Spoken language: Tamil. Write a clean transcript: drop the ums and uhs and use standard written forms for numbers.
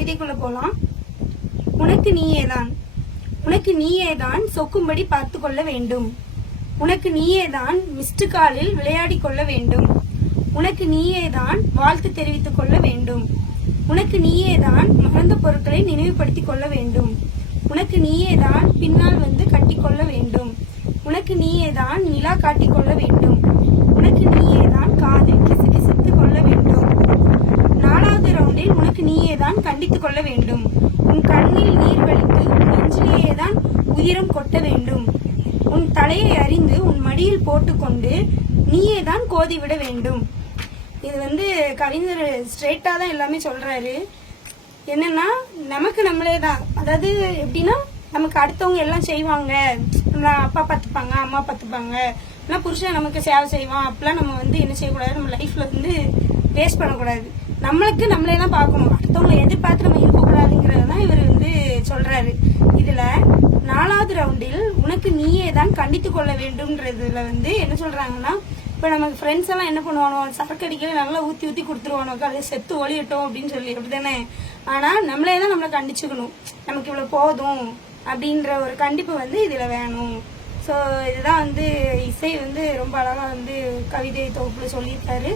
கவிதைக்குள்ள போலாம். உனக்கு நீயேதான், உனக்கு நீயேதான் சொக்கும்படி பார்த்து கொள்ள வேண்டும். உனக்கு நீயேதான் மிஸ்டு காலில் விளையாடி கொள்ள வேண்டும். உனக்கு நீயேதான் வாழ்த்து தெரிவித்துக் கொள்ள வேண்டும். உனக்கு நீயேதான் மறந்த பொருட்களை நினைவுபடுத்திக் கொள்ள வேண்டும். உனக்கு நீயேதான் பின்னால் வந்து கட்டிக்கொள்ள வேண்டும். உனக்கு நீயேதான் நிலா காட்டிக்கொள்ள வேண்டும். உனக்கு நீயேதான் காதில் கிசுகிசுத்து கொள்ள வேண்டும். 4வது ரவுண்டில் உனக்கு நீயேதான் கண்டித்துக் கொள்ள வேண்டும். உன் கண்ணில் நீர் வலித்து உன் நெஞ்சிலேயேதான் உதிரம் கொட்ட வேண்டும். உன் தலையை அறிந்து உன் மடியில் போட்டுக்கொண்டு நீயேதான் கோதிவிட வேண்டும். இது வந்து கவிஞர் ஸ்ட்ரெயிட்டா தான் எல்லாமே சொல்றாரு. என்னன்னா நமக்கு நம்மளே தான், அதாவது எப்படின்னா நமக்கு அடுத்தவங்க எல்லாம் செய்வாங்க, அப்பா பார்த்துப்பாங்க, அம்மா பார்த்துப்பாங்க, ஆனால் புருஷன் நமக்கு சேவை செய்வான், அப்பெல்லாம் நம்ம வந்து என்ன செய்யக்கூடாது, நம்ம லைஃப்ல வந்து வேஸ்ட் பண்ணக்கூடாது. நம்மளுக்கு நம்மளே தான் பார்க்கணும், அடுத்தவங்களை எதிர்பார்த்து நம்ம இருக்கக்கூடாதுங்கிறதான் இவர் வந்து சொல்றாரு. இதுல 4வது ரவுண்டில் உனக்கு நீயே தான் கண்டித்து கொள்ள வேண்டும்ன்றதுல வந்து என்ன சொல்றாங்கன்னா, இப்ப நமக்கு ஃப்ரெண்ட்ஸ் எல்லாம் என்ன பண்ணுவானோ, சரக்கு அடிக்கல நல்லா ஊத்தி ஊத்தி கொடுத்துருவானோ, அதை செத்து ஒளியட்டும் அப்படின்னு சொல்லி, அப்படித்தானே. ஆனா நம்மளே தான் நம்மளை கண்டிச்சுக்கணும், நமக்கு இவ்வளவு போதும் அப்படின்ற ஒரு கண்டிப்பு வந்து இதுல வேணும். ஸோ இதுதான் வந்து இசை வந்து ரொம்ப அழகா வந்து கவிதை தொகுப்புல சொல்லியிருக்காரு.